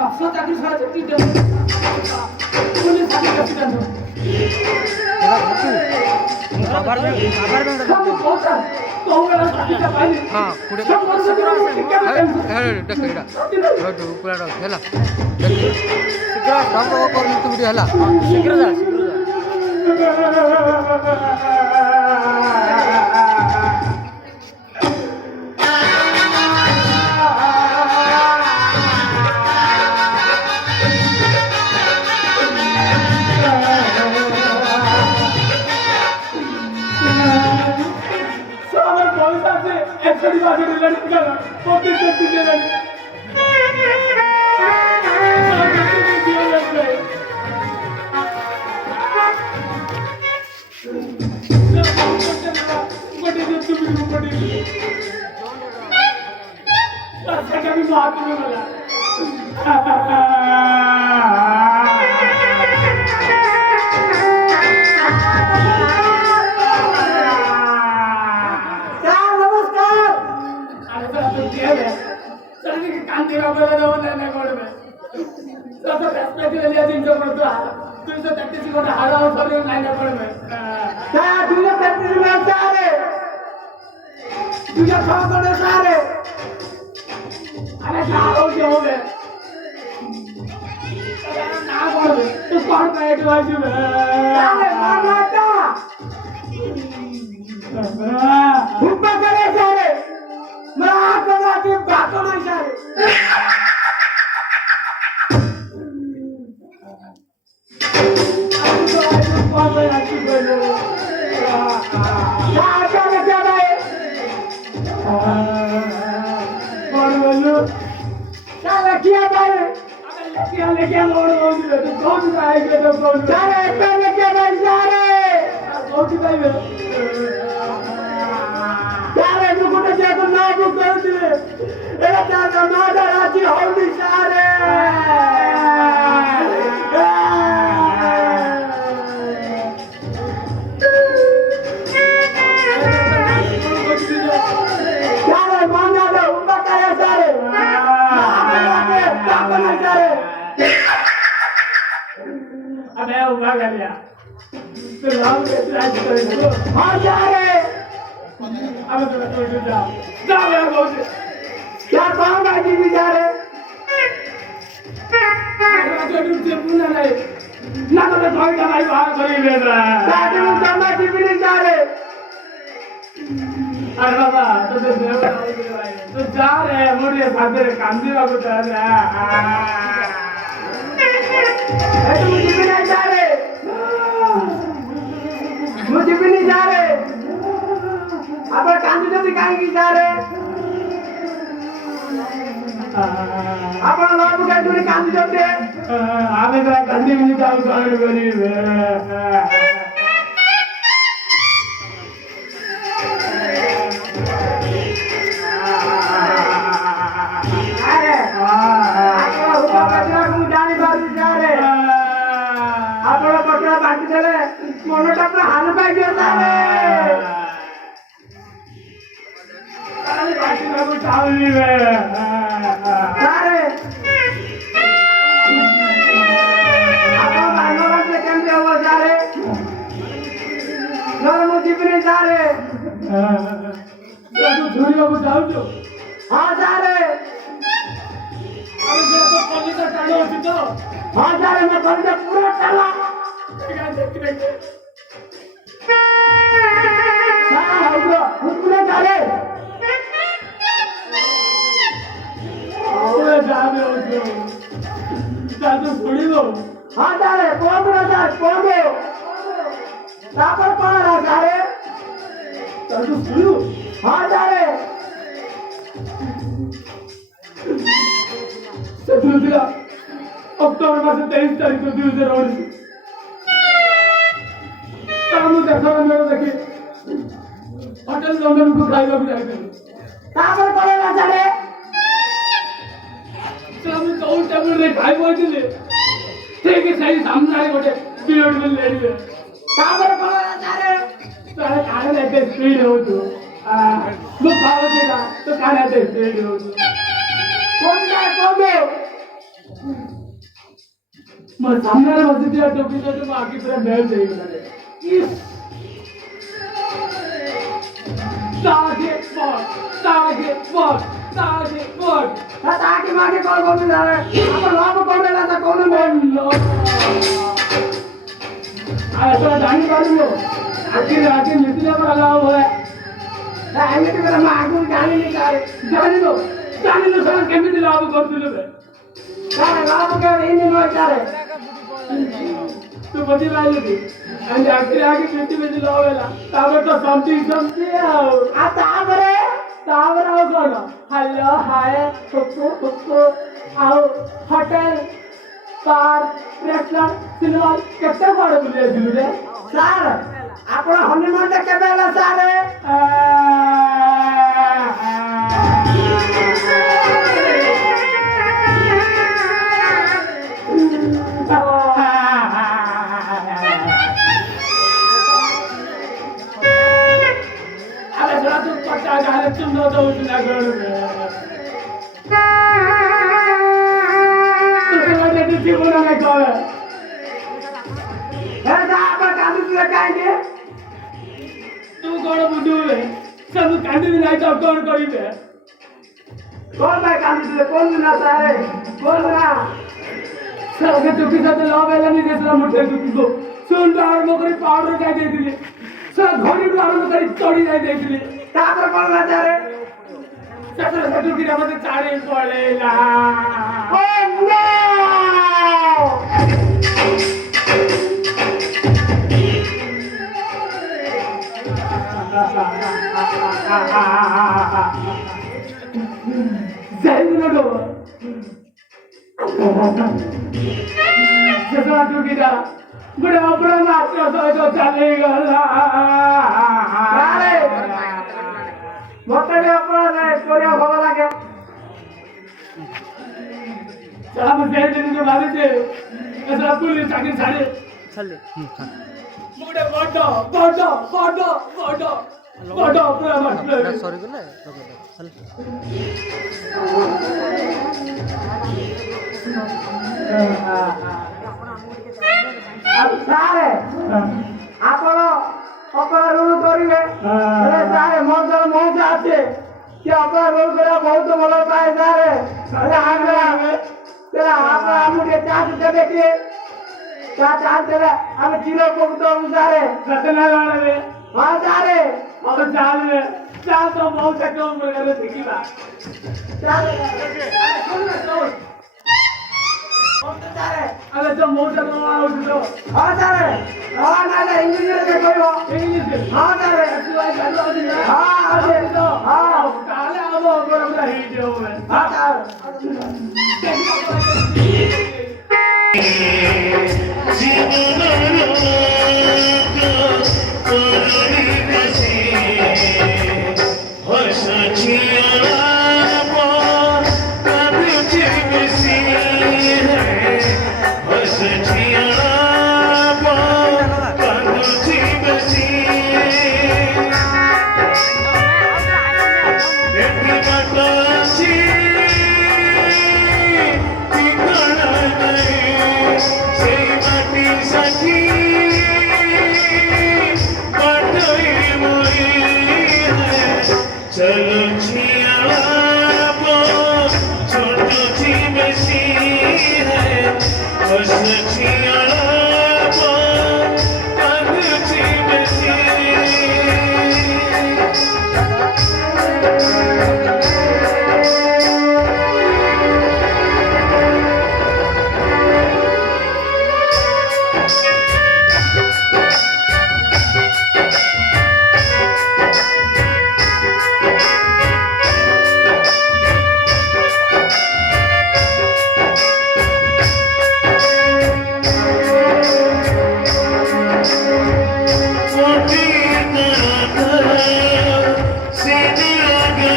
ମାସ ଚାକିରି ସାରା ଚାକିରି ଦେବ ପୁଣି ସାଥି ଚାକିରି ଦେବ हाँ पूरे शीघ्र सब है शीघ्र जा अक्टोबर मास 23 तारिख को 2019 होटल लंडन को खाइबा को जाइथिलु तापर करे ना जाने हम चौल टेबल रे खाइबो दिले ठीक सही सामने गोटे ब्यूटीफुल लेडी तापर करे ना जाने तारे खाने लेते स्पीड हो तो मु खाओ देगा तो खाने लेते स्पीड हो कौन जाए कौन मग सामन्याला बसल्या टोपीच्या तो बाकी पुरा बॅग जाईल टार्गेट बॉट हा टाके मागे कॉल करून जाणार आपण लाभ कोणाला तर कोण म्हणलो आता जाणी काढलो आखिर मिथिला पर लाव है आम्ही तिला मागून गाणी नाही जाणी लो सर केमिति लाभ करतुले बे काय लाभ काय इन नो चारे तू बदी लावली ती आणि आगे मिठी लावायला ताबड तो समथिंग आता बरे ताबड आव कोण हॅलो हाय कुकू आव होटल पार्क रेस्टोरेंट सिनेमा केते बड़ बुले दिले सर आपण हनीमून रे केबे आला सर तुम दो तो उतना करो तो वाले तो क्यों बोला मैं कहो है साहब कांदू तुला कांगे तू कोण बुडू है सब कांदू नहीं तो कौन करीबे कौन भाई कांदू तुला कौन ना सारे कौन ना सब के तो किसा तो लाव वाला नहीं देसला मुठे तू सुन पाउडर मकरी पाउडर काय दे दिली सब घोड़ी पाउडर मकरी चोरी जाय दे दिली तापर कोण ना रे सत्र सटुकीला मध्ये चाळे पळेला ओ नो जाईल ना डो सत्र सटुकीला बडे अपना मात्र तो चालेगा अरे मोटे अपराध है कोरिया भला लागे चला मग जेल देने के बाद से ऐसा पुलिस चाकरी सारे चल मोटे बड़ो पूरा मतलब सॉरी बोले चल अब सारे आपण अपना रोल करिवे अरे सारे मौजर मौज আছে कि अपना रोल करा बहुत ভালো পায় सारे अरे আমরা तेरा आपा हमके चाट देबे के चाट देबे हम किलो पकतो सारे कतना वाले हां सारे और चाल में चाल तो बहुत कम करे देखी बा चाल सुन सारे अरे तो मोटर नवा उठो हां सारे हां ना इंजीनियर के कोई हो इंजीनियर हां सारे असिवाय चलो दिन हां अरे तो हां काले आवो बरोबर हिट हो हां सारे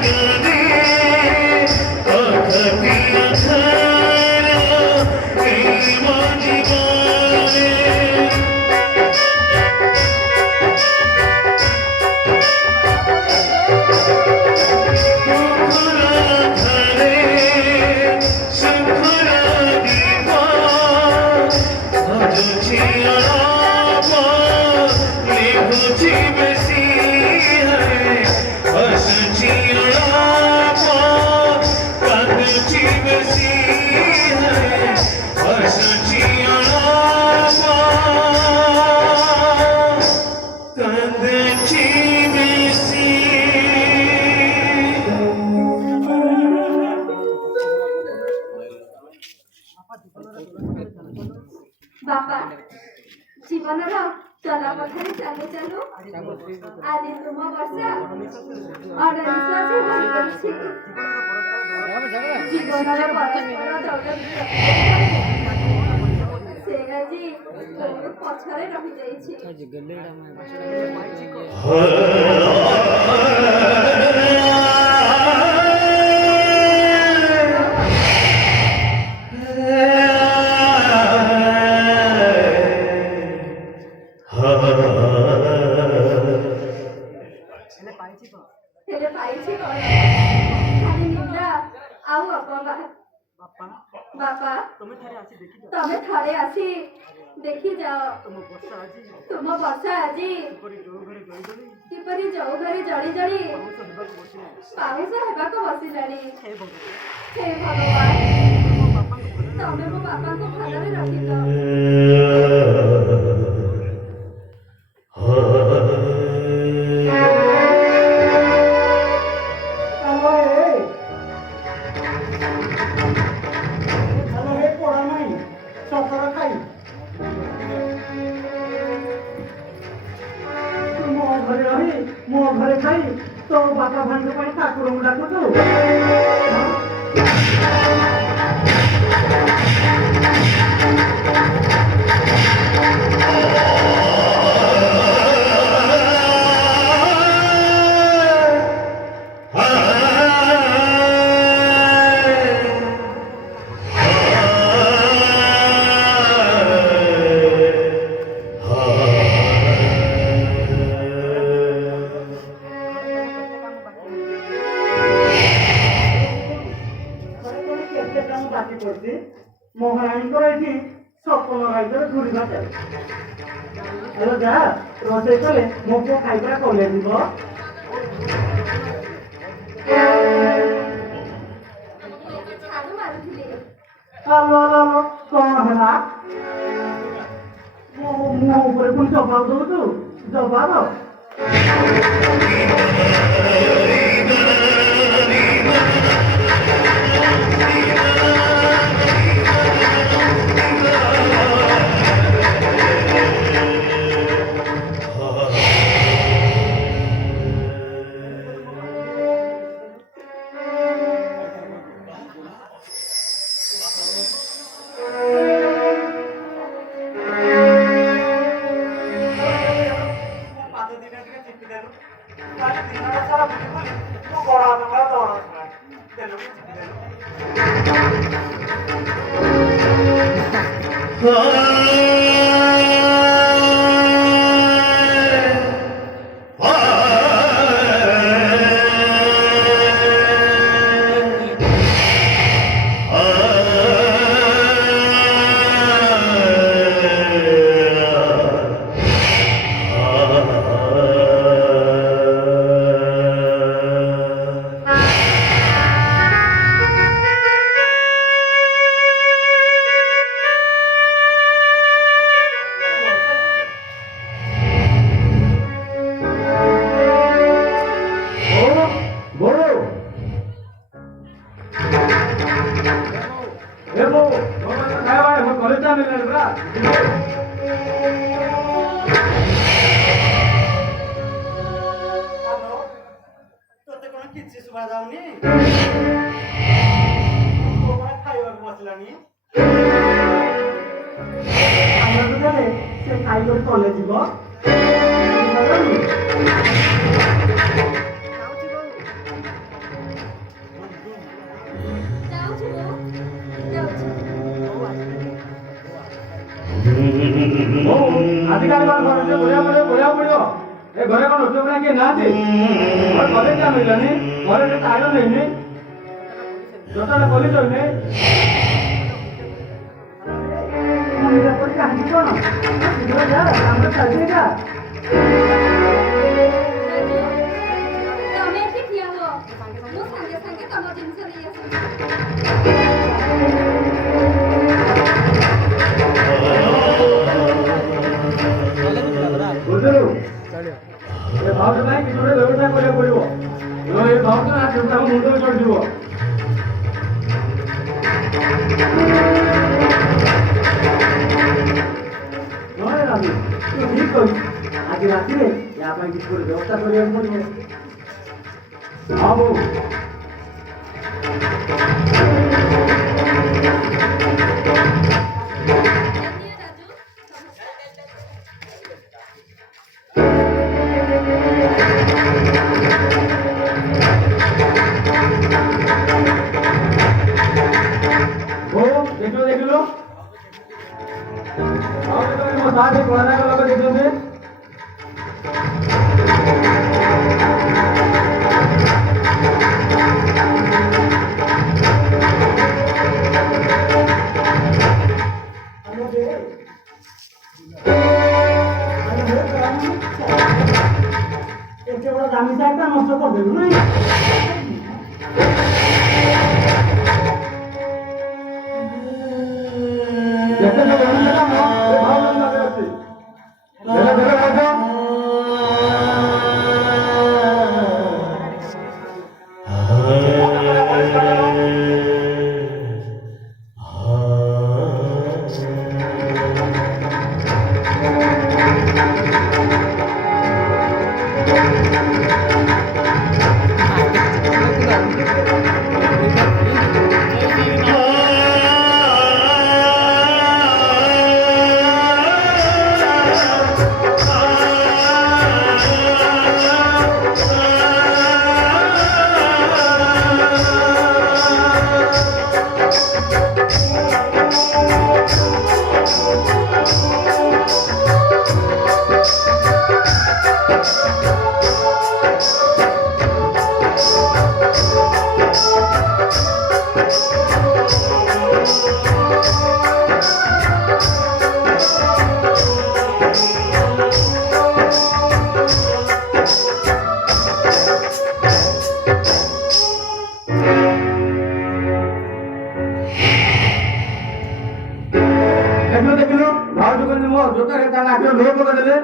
Good. ଜୀବନର ଚଲାପଥରେ ଚାଲୁ ଚାଲୁ ଆଜି ତୁମ ବର୍ଷା ଅଣନିଶ୍ୱାସୀ ହୋଇପଡ଼ିଛି। ଜୀବନର ପରସ୍ପର ଦୌଡ଼ ସେ ଆଜି ବହୁତ ପଛରେ ରହିଯାଇଛି। ହେଲେ ପାଇଛି କଣ? ଖାଲି ନିନ୍ଦା ଆଉ ଅପବାଦ। ବାପା ତମେ ଥରେ ଆସି ଦେଖି ଯାଅ ତୁମ ବର୍ଷା ଆଜି କିପରି ଯୋଉ ଘରେ ଜଳି ଜଳି ପାଉଁଶ ହେବାକୁ ବସିଲାଣି। ହେ ଭଗବାନ ତମେ ମୋ ବାପାଙ୍କୁ ଭଲରେ ରଖିଛ। ମୋ ଘରେ ଖାଇ ତୋ ବାପା ଭାଇଙ୍କ ପାଇଁ ଠାକୁରଙ୍କୁ ଡାକୁଛୁ। ମହାରାଣୀଙ୍କର ଏଠି ସପନ ରାଇଜର ଘୁରିବା ଚାଲେ। ହେଲୋ ଯା ରୋଷେଇ କଲେ ମୋ ପୁଅ ଖାଇପରା କଲେ ଯିବ। କଣ ହେଲା? ମୋ ଉପରେ ପୁଣି ଜବାବ ଦଉଛୁ? ଜବାବ କିଛି ଶୁଭା ଯାଉନି। ଖାଇବାକୁ ବସିଲାଣି ସେ ଖାଇବାକୁ କଲେଜ ଯିବ। ଆଜିକାଲି କଣ ବଢିଆ ପଡିବ ଏ ଘରେ କଣ ରୋଷେଇ ବଢିଆ କିଏ ନାହାନ୍ତି? ଘରେ କିଆ ମିଳିଲାନି? ଘରେ ଆଇନ ନେଇନି ଜୋତାଟା କଲି ଚଳିନି। କାହିଁକି କଣ ଯା ଆମର ଚାଲିଛି ଏଇଟା। ତମେ ଏଠି ଠିଆ ହୁଅ, ମୁଁ ସାଙ୍ଗେ ସାଙ୍ଗେ ତମ ଜିନିଷ ନେଇ ଆସୁଛି। ଏ ଭାଉଜ ପାଇଁ କିଛି ଗୋଟେ ବ୍ୟବସ୍ଥା କରିବାକୁ ପଡିବ। ଏ ଭାଉଜ ତାଙ୍କ ମୁଣ୍ଡରେ ଚଢିଯିବ। ମାସେ ତୁ ଠିକ୍ କହିଛୁ ଆଜି ରାତିରେ ୟା ପାଇଁ କିଛି ଗୋଟେ ବ୍ୟବସ୍ଥା କରିବାକୁ ପଡ଼ିବ। ହଉ ଦେଖିଲୁ ମୋ ସାଥେ କଳାନାଗ ଲୋକ ଦେଖିଛନ୍ତି। ଏତେ ବଡ଼ ଦାମୀ ଶାଢ଼ୀଟା ନଷ୍ଟ କରିଦେଲୁ ନାଇଁ? ଯେତେ ଯୋଉ ରହିଲା ମୋ ଭାବନା ଲାଗେ ଅଛି ଧୀରେ ଧୀରେ ମଧ୍ୟ ଦେଖିଲୁ ଭାଉଜ କହିଲେ ମୋ ଜୋତାରେ ତାଙ୍କ ଆଖିରେ ଲୋହ ପକେଇଦେଲେ।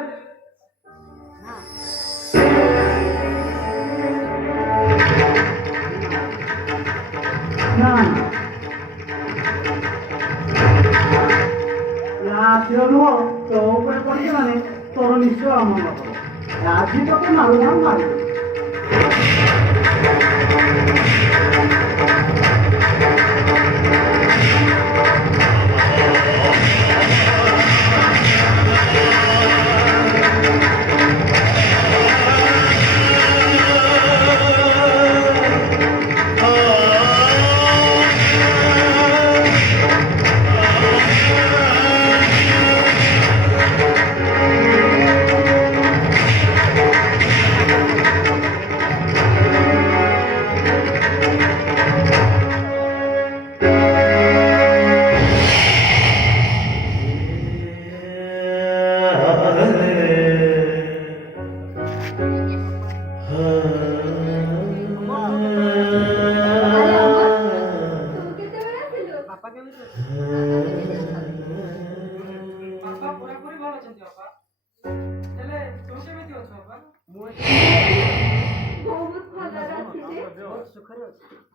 ଆଖିର ନୁହଁ ତୋ ଉପରେ ପଡ଼ିଛି ମାନେ ତୋର ନିଶ୍ଚୟ ଅମଙ୍ଗ ହବ। ଆଜି ତୋତେ ମାରୁନା ମାରିବ।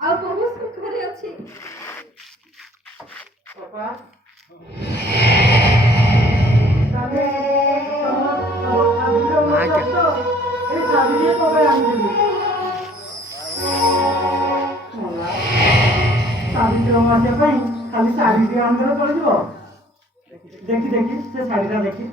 ଆଉ ବହୁତ ସୁଖରେ ଅଛି। ଖାଲି ଶାଢ଼ୀଟି ଆଣିଦେଲେ ଚଳିଯିବ। ଦେଖି ଦେଖି ସେ ଶାଢ଼ୀଟା ଦେଖି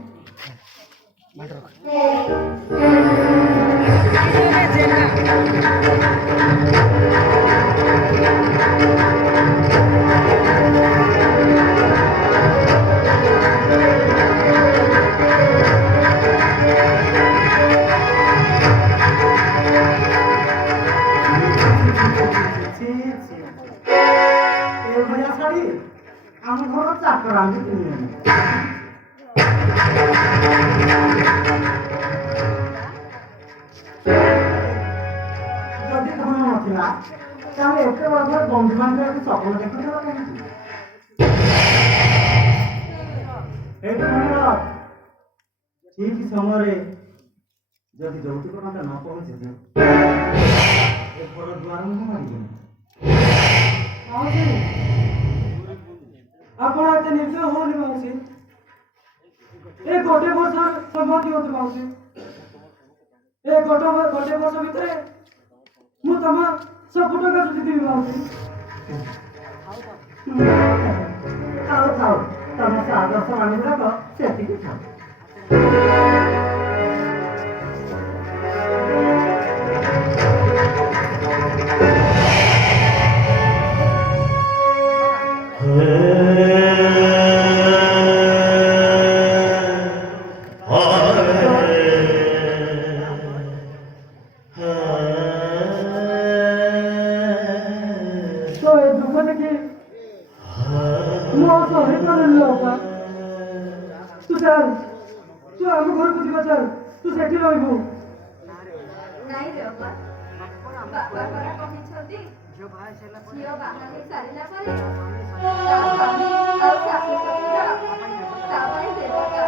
ଏଭଳିଆ ଶାଢ଼ୀ ଆମ ଘର ଚାକର ଆଣି କିଣିବେ। ଯଦି ଧନ ନଥିଲା ତାହେଲେ ଏତେ ବଡ଼ ଘର ବନ୍ଧୁବାନ୍ଧବ ସଫଳ ଦେଖୁଥିବ କେମିତି? ଠିକ ସମୟରେ ଯଦି ଯୌତୁକ ଟଙ୍କା ନ ପହଞ୍ଚିଛି ଏ ଘର ଦ୍ୱାର ମୁହଁ ମାରିବନି। ଆପଣ ଏତେ ନିର୍ଜୟ ହୁଅନି ମାଉସୀ। ଏ ଗୋଟେ ବର୍ଷ ସମୟ ଦିଅନ୍ତୁ ମାଉସୀ। ଏ ଗୋଟେ ବର୍ଷ ଭିତରେ ମୁଁ ତମ ସବୁ ଟଙ୍କା ଶୁଝିଦେବି ମାଉସୀ। ଥାଉ ଥାଉ ତମ ସେ ଆଦର୍ଶ ବାଣୀ ଗୁଡ଼ାକ ସେତିକି ଥାଉ। তো এই দুঃখ দেখি ମୋ ସହିପାରିଲି ଅପା। ତୁ ଚାଲ, ତୁ ଆମ ଘରକୁ ଯିବା ଚାଲ, ତୁ ସେଠି ରହିବୁ। ନାଇଁ ରେ ଅପା, ବାବା ପରା କହିଛନ୍ତି ଝିଅ ବାହା ହେଇ ସାରିଲା ପରେ ତା ସ୍ୱାମୀ ଆଉ ଶାଶୁ ଶ୍ୱଶୁର ତା ପାଇଁ ଦେବତା।